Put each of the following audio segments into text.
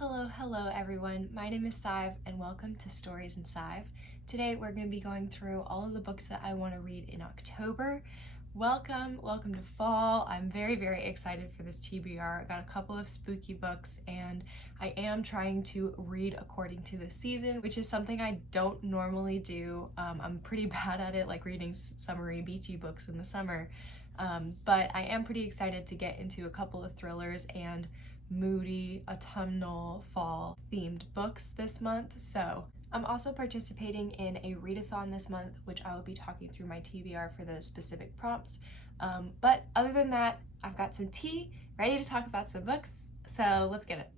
Hello everyone. My name is Sive and welcome to Stories in Sive. Today we're going to be going through all of the books that I want to read in October. Welcome to fall. I'm very excited for this TBR. I got a couple of spooky books and I am trying to read according to the season, which is something I don't normally do. I'm pretty bad at it, like reading summery beachy books in the summer. But I am pretty excited to get into a couple of thrillers and moody autumnal fall themed books this month. So I'm also participating in a readathon this month, which I will be talking through my TBR for those specific prompts. But other than that, I've got some tea ready to talk about some books, so let's get it.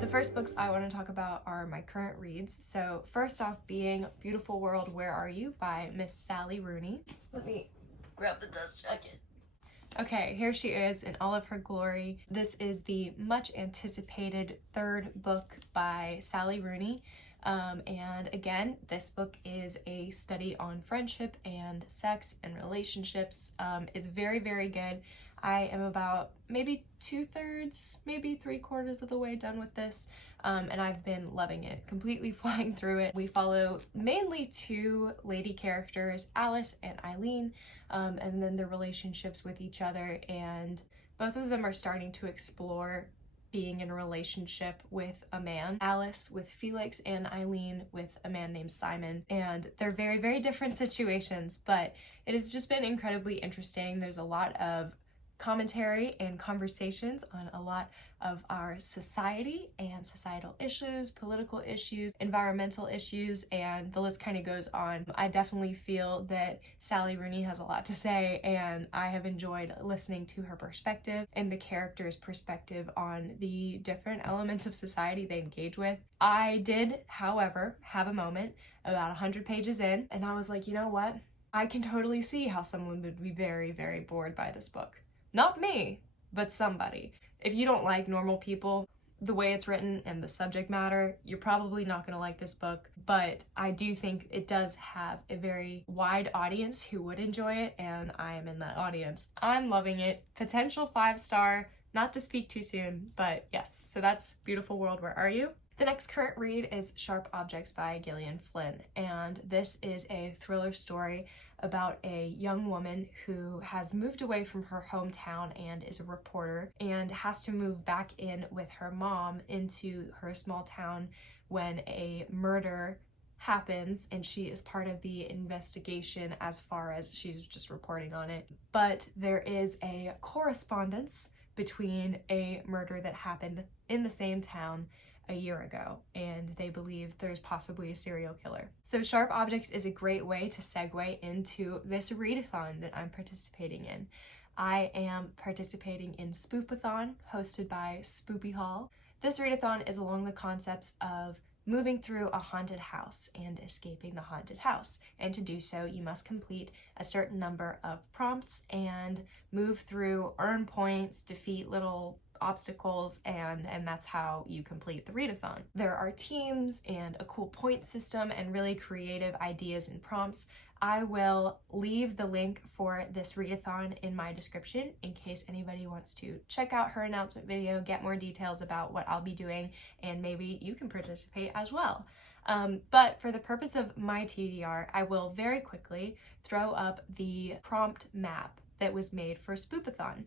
The first books I want to talk about are my current reads. So first off being Beautiful World, Where Are You by Miss Sally Rooney. Let me grab the dust jacket. Okay, here she is in all of her glory. This is the much anticipated third book by Sally Rooney. And again, this book is a study on friendship and sex and relationships. It's very good. I am about maybe 2/3, maybe 3/4 of the way done with this. And I've been loving it, completely flying through it. We follow mainly two lady characters, Alice and Eileen, and then their relationships with each other, and both of them are starting to explore being in a relationship with a man. Alice with Felix and Eileen with a man named Simon, and they're very different situations, but it has just been incredibly interesting. There's a lot of commentary and conversations on a lot of our society and societal issues, political issues, environmental issues, and the list kind of goes on. I definitely feel that Sally Rooney has a lot to say, and I have enjoyed listening to her perspective and the characters' perspective on the different elements of society they engage with. I did, however, have a moment about 100 pages in, and I was like, you know what? I can totally see how someone would be very bored by this book. Not me, but somebody. If you don't like normal people, the way it's written and the subject matter, you're probably not gonna like this book, but I do think it does have a very wide audience who would enjoy it, and I am in that audience. I'm loving it. Potential 5-star, not to speak too soon, but yes. So that's Beautiful World, Where Are You? The next current read is Sharp Objects by Gillian Flynn, and this is a thriller story about a young woman who has moved away from her hometown and is a reporter and has to move back in with her mom into her small town when a murder happens, and she is part of the investigation as far as she's just reporting on it. But there is a correspondence between a murder that happened in the same town a year ago, and they believe there's possibly a serial killer. So Sharp Objects is a great way to segue into this readathon that I'm participating in. I am participating in Spoopathon, hosted by Spoopy Hall. This readathon is along the concepts of moving through a haunted house and escaping the haunted house. And to do so, you must complete a certain number of prompts and move through, earn points, defeat little obstacles, and that's how you complete the readathon. There are teams and a cool point system and really creative ideas and prompts. I will leave the link for this readathon in my description in case anybody wants to check out her announcement video, get more details about what I'll be doing, and maybe you can participate as well. But for the purpose of my TBR, I will very quickly throw up the prompt map that was made for Spoopathon.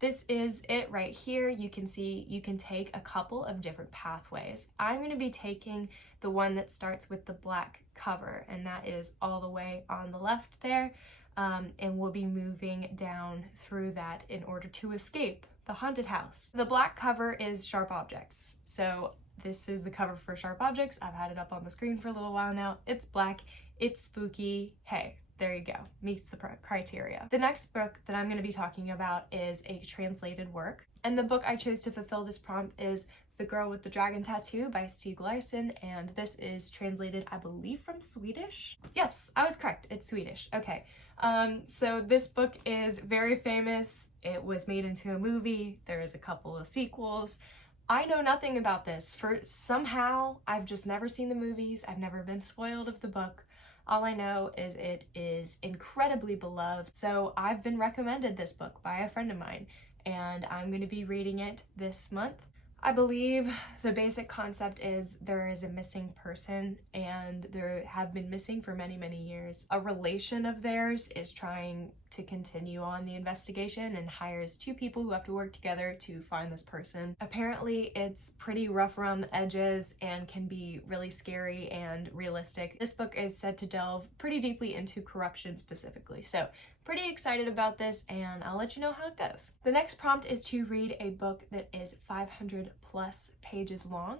This is it right here. You can see you can take a couple of different pathways. I'm going to be taking the one that starts with the black cover, and that is all the way on the left there, and we'll be moving down through that in order to escape the haunted house. The black cover is Sharp Objects. So this is the cover for Sharp Objects. I've had it up on the screen for a little while now. It's black, it's spooky. Hey, there you go, meets the criteria. The next book that I'm going to be talking about is a translated work, and the book I chose to fulfill this prompt is The Girl with the Dragon Tattoo by Stieg Larsson, and this is translated, I believe, from Swedish? Yes, I was correct, it's Swedish. Okay, so this book is very famous. It was made into a movie. There's a couple of sequels. I know nothing about this. Somehow, I've just never seen the movies. I've never been spoiled of the book. All I know is it is incredibly beloved, so I've been recommended this book by a friend of mine, and I'm going to be reading it this month. I believe the basic concept is there is a missing person, and there have been missing for many, many years. A relation of theirs is trying to continue on the investigation and hires two people who have to work together to find this person. Apparently, it's pretty rough around the edges and can be really scary and realistic. This book is said to delve pretty deeply into corruption specifically, so pretty excited about this, and I'll let you know how it goes. The next prompt is to read a book that is 500 plus pages long,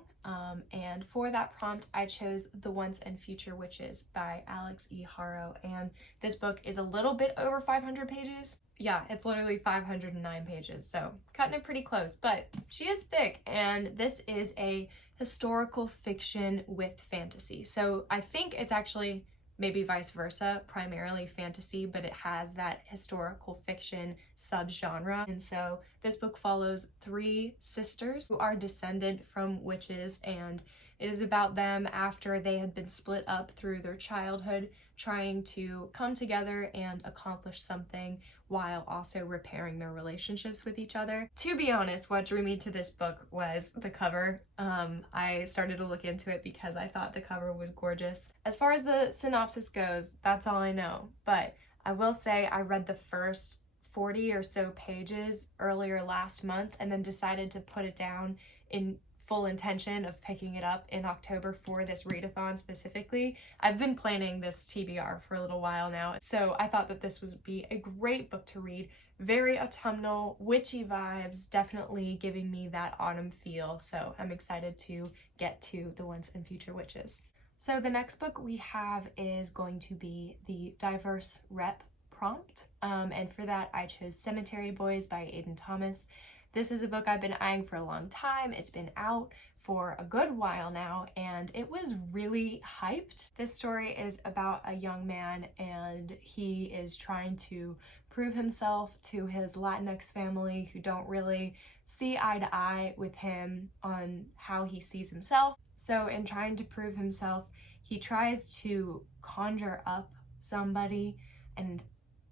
and for that prompt I chose The Once and Future Witches by Alex E. Harrow, and this book is a little bit over 500 pages. Yeah, it's literally 509 pages, so cutting it pretty close, but she is thick, and this is a historical fiction with fantasy. So I think it's actually maybe vice versa, primarily fantasy, but it has that historical fiction subgenre. And so this book follows three sisters who are descended from witches, and it is about them after they had been split up through their childhood, trying to come together and accomplish something while also repairing their relationships with each other. To be honest, what drew me to this book was the cover. I started to look into it because I thought the cover was gorgeous. As far as the synopsis goes, that's all I know, but I will say I read the first 40 or so pages earlier last month and then decided to put it down in full intention of picking it up in October for this readathon specifically. I've been planning this TBR for a little while now, so I thought that this would be a great book to read. Very autumnal, witchy vibes, definitely giving me that autumn feel, so I'm excited to get to The Once and Future Witches. So the next book we have is going to be the Diverse Rep prompt, and for that I chose Cemetery Boys by Aiden Thomas. This is a book I've been eyeing for a long time. It's been out for a good while now, and it was really hyped. This story is about a young man, and he is trying to prove himself to his Latinx family who don't really see eye to eye with him on how he sees himself. So in trying to prove himself, he tries to conjure up somebody and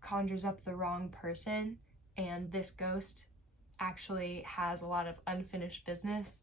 conjures up the wrong person, and this ghost actually has a lot of unfinished business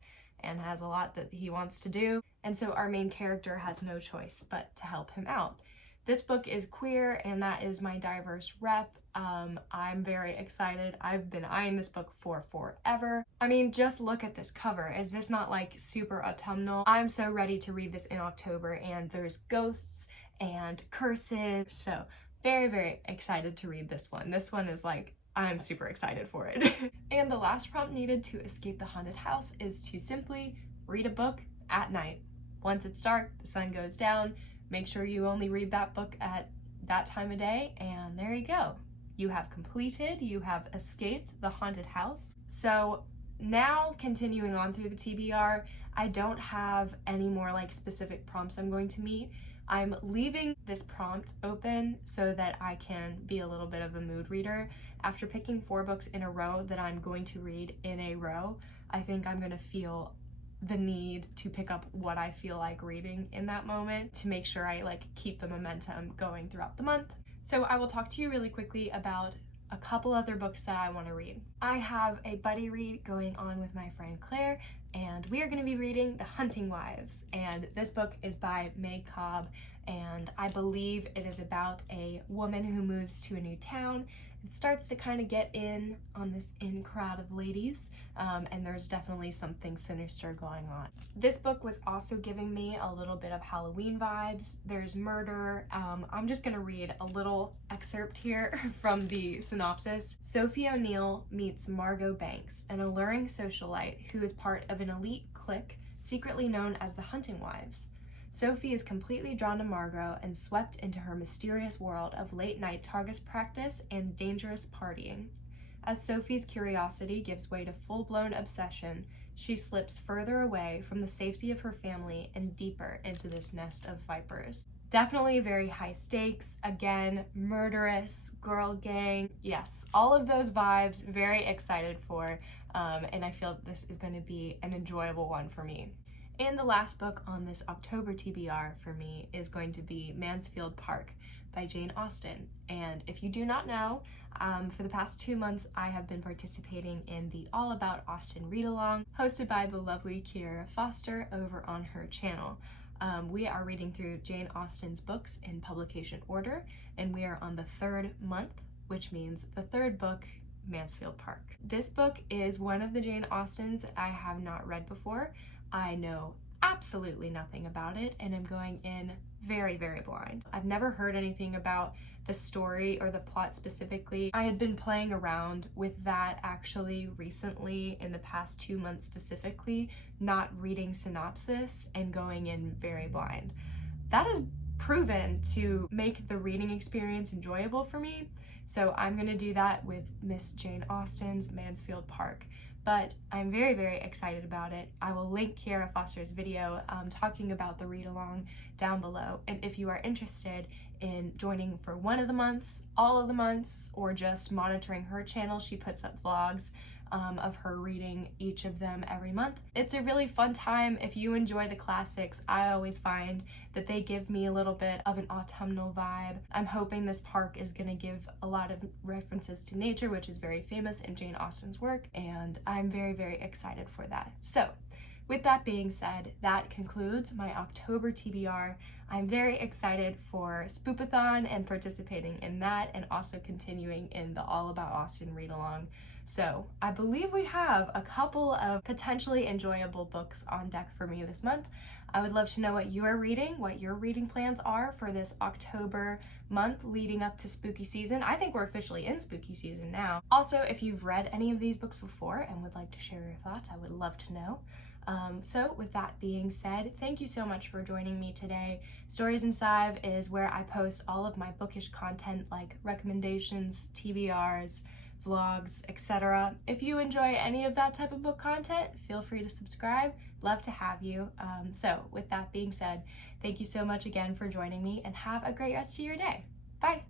and has a lot that he wants to do, and so our main character has no choice but to help him out. This book is queer, and that is my diverse rep. I'm very excited. I've been eyeing this book for forever. I mean, just look at this cover. Is this not like super autumnal? I'm so ready to read this in October, and there's ghosts and curses, so very, very excited to read this one. This one is like, I'm super excited for it. And the last prompt needed to escape the haunted house is to simply read a book at night. Once it's dark, the sun goes down, make sure you only read that book at that time of day, and there you go. You have completed, you have escaped the haunted house. So now, continuing on through the TBR, I don't have any more like specific prompts I'm going to meet. I'm leaving this prompt open so that I can be a little bit of a mood reader. After picking 4 books in a row that I'm going to read in a row, I think I'm going to feel the need to pick up what I feel like reading in that moment to make sure I like keep the momentum going throughout the month. So I will talk to you really quickly about a couple other books that I want to read. I have a buddy read going on with my friend Claire, and we are going to be reading The Hunting Wives, and this book is by May Cobb, and I believe it is about a woman who moves to a new town and starts to kind of get in on this in crowd of ladies, and there's definitely something sinister going on. This book was also giving me a little bit of Halloween vibes. There's murder. I'm just gonna read a little excerpt here from the synopsis. Sophie O'Neill meets Margot Banks, an alluring socialite who is part of an elite clique secretly known as the Hunting Wives. Sophie is completely drawn to Margot and swept into her mysterious world of late-night target practice and dangerous partying. As Sophie's curiosity gives way to full-blown obsession, she slips further away from the safety of her family and deeper into this nest of vipers. Definitely very high stakes, again, murderous, girl gang. Yes, all of those vibes, very excited for, and I feel this is going to be an enjoyable one for me. And the last book on this October TBR for me is going to be Mansfield Park by Jane Austen. And if you do not know, for the past 2 months I have been participating in the All About Austen read-along hosted by the lovely Kiera Foster over on her channel. We are reading through Jane Austen's books in publication order, and we are on the 3rd month, which means the 3rd book, Mansfield Park. This book is one of the Jane Austens that I have not read before. I know absolutely nothing about it and I'm going in very, very blind. I've never heard anything about the story or the plot specifically. I had been playing around with that actually recently in the past 2 months specifically, not reading synopsis and going in very blind. That has proven to make the reading experience enjoyable for me, so I'm gonna do that with Miss Jane Austen's Mansfield Park. But I'm very, very excited about it. I will link Kiera Foster's video talking about the read-along down below. And if you are interested in joining for one of the months, all of the months, or just monitoring her channel, she puts up vlogs of her reading each of them every month. It's a really fun time. If you enjoy the classics, I always find that they give me a little bit of an autumnal vibe. I'm hoping this park is gonna give a lot of references to nature, which is very famous in Jane Austen's work, and I'm very, very excited for that. So, with that being said, that concludes my October TBR. I'm very excited for Spoopathon and participating in that, and also continuing in the All About Austen read-along. So I believe we have a couple of potentially enjoyable books on deck for me this month. I would love to know what you are reading, what your reading plans are for this October month leading up to spooky season. I think we're officially in spooky season now. Also, if you've read any of these books before and would like to share your thoughts, I would love to know. So with that being said, thank you so much for joining me today. Stories in Sive is where I post all of my bookish content like recommendations, TBRs, vlogs, etc. If you enjoy any of that type of book content, feel free to subscribe. Love to have you. So with that being said, thank you so much again for joining me and have a great rest of your day. Bye!